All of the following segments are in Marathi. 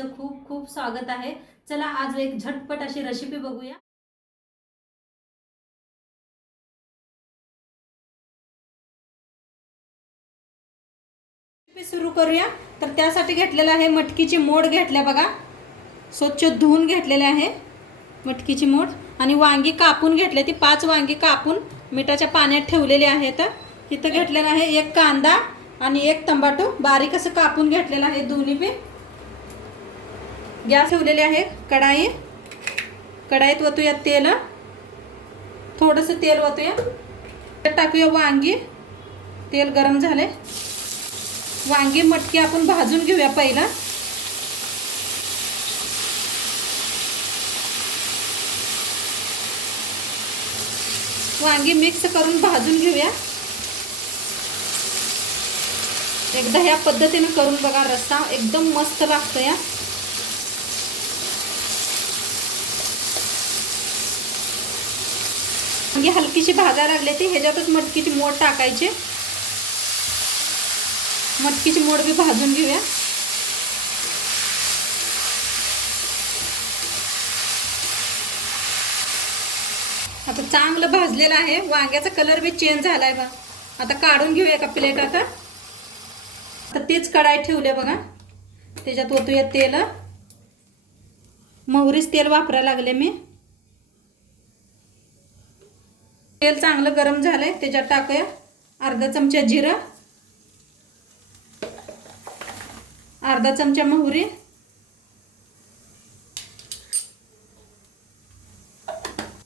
तुमचं खूप खूप स्वागत आहे. चला आज एक झटपट अशी रेसिपी बघूया. रेसिपी सुरू करूया. तर त्यासाठी घेतलेलं आहे मटकीची मोड घेतल्या बघा. स्वच्छ धुवून घेतलेले आहे मटकीची मोड. आणि वांगी कापून घेतले. ती पाच वांगी कापून मिठाच्या पाण्यात ठेवलेली आहेत इथं घेतलेलं आहे एक कांदा आणि एक तंबाटू. बारीक असं कापून घेतलेलं आहे दोन्ही बी. गॅस ठेवलेली आहे कढाई. कढाईत वतूया तेल. थोडंसं तेल वतूया. त्यात टाकूया वांगी. तेल गरम झाले वांगी मटकी आपण भाजून घेऊया पहिला. वांगी मिक्स करून भाजून घेऊया. एकदा ह्या पद्धतीने करून बघा रस्सा एकदम मस्त लागतो या म्हणजे हलकीशी भाजा लागले ती ह्याच्यातच मटकीची मोड टाकायची. मटकीची मोड बी भाजून घेऊया. आता चांगलं भाजलेलं आहे. वांग्याचा कलर बी चेंज झालाय बा आता काढून घेऊया का प्लेट आता. आता तेच कढाई ठेवले बघा. त्याच्यात ओतूया तेल. मोहरीच तेल वापरायला लागले मी. तेल चांगलं गरम झालंय त्याच्यात टाकूया. अर्धा चमचा जिरं. अर्धा चमचा मोहरी.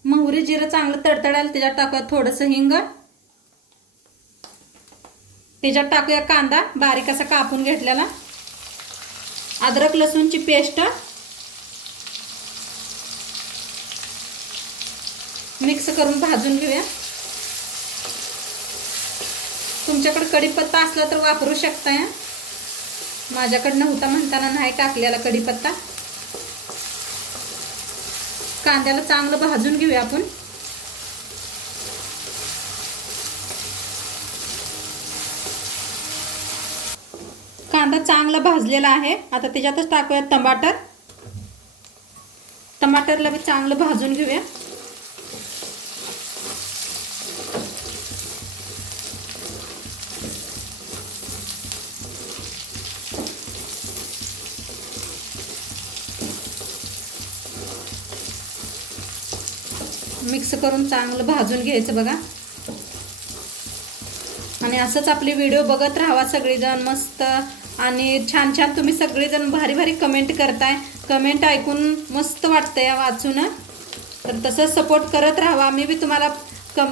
मोहरी जिरं चांगलं तडतडायला त्याच्यात टाकूया थोडंसं हिंग. त्याच्यात टाकूया कांदा बारीक असा कापून घेतलेला. अद्रक लसूणची पेस्ट. मिक्स करून भाजून घेऊया. तुमच्याकडे कढीपत्ता असला तर वापरू शकता या माझ्याकडे नव्हता म्हणताना नाही टाकलेला कढीपत्ता. कांद्याला चांगलं भाजून घेऊया आपण. कांदा चांगला भाजलेला आहे. आता त्याच्यातच टाकूया टमाटर. टमाटरला बी चांगलं भाजून घेऊया. मिक्स करून चांगलं भाजून घ्यायचं बघा. आणि असंच आपले व्हिडिओ बघत राहावा सगळेजण मस्त. आणि छान छान तुम्ही सगळेजण भारी भारी कमेंट करताय. कमेंट ऐकून मस्त वाटतं या वाचून. तर तसंच सपोर्ट करत राहावा. मी बी तुम्हाला कम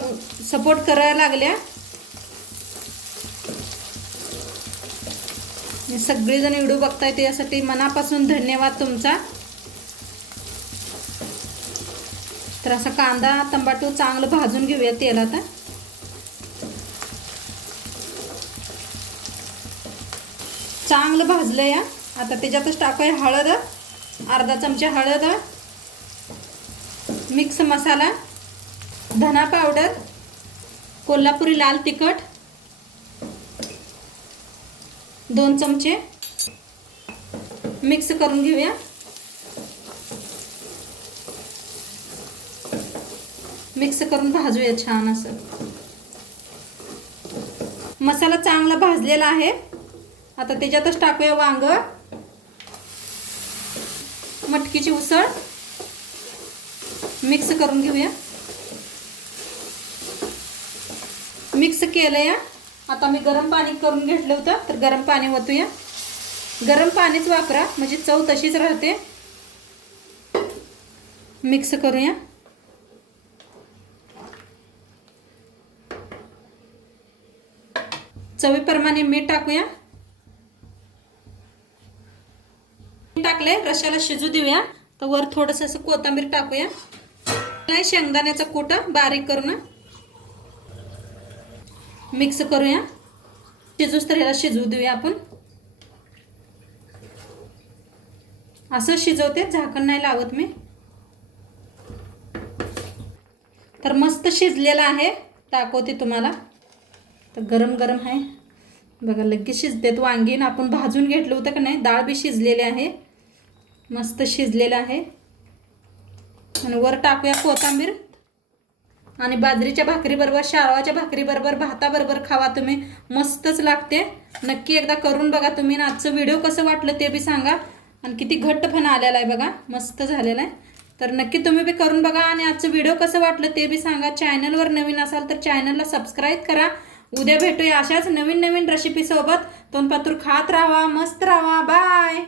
सपोर्ट करायला लागल्या. सगळेजण व्हिडिओ बघताय त्यासाठी मनापासून धन्यवाद तुमचा. तर असा कांदा तंबाटू चांगलं भाजून घेऊया तेलात. चांगलं भाजलं या आता त्याच्यातच टाकूया हळद अर्धा चमचा हळद मिक्स मसाला धना पावडर कोल्हापुरी लाल तिखट दोन चमचे मिक्स करून घेऊया. मिक्स करून भाजूया छान असं. मसाला चांगला भाजलेला आहे. आता त्याच्यातच टाकूया वांग. मटकीची उसळ. मिक्स करून घेऊया. मिक्स केलं या आता मी गरम पाणी करून घेतलं होतं तर गरम पाणी ओतूया. गरम पाणीच वापरा म्हणजे चव तशीच राहते. मिक्स करूया. चवीप्रमाणे मीठ टाकूया. टाकले रशाला शिजू देऊया. तर वर थोडंसं असं कोथिंबीर टाकूया. नाही शेंगदाण्याचा कोटा बारीक करून. मिक्स करूया. शिजूच तर ह्याला शिजवू देऊया आपण. असं शिजवते झाकण नाही लावत मी. तर मस्त शिजलेलं आहे दाखवते तुम्हाला. तर गरम गरम आहे. बघा लगेच शिजतेत. ना आपण भाजून घेतलं होतं का नाही? डाळ बी शिजलेली आहे. मस्त शिजलेलं आहे. आणि वर टाकूया कोथांबीर. आणि बाजरीच्या भाकरीबरोबर शाळवाच्या भाकरीबरोबर भाताबरोबर खावा तुम्ही. मस्तच लागते. नक्की एकदा करून बघा तुम्ही. ना आजचं व्हिडिओ कसं वाटलं ते बी सांगा. आणि किती घट्टपणा आलेला आहे बघा. मस्त झालेला आहे. तर नक्की तुम्ही बी करून बघा. आणि आजचं व्हिडिओ कसं वाटलं ते बी सांगा. चॅनलवर नवीन असाल तर चॅनलला सबस्क्राईब करा. उद्या भेटूया अशाच नवीन नवीन रेसिपीसोबत तोंडपातूर खात राहा मस्त राहा. बाय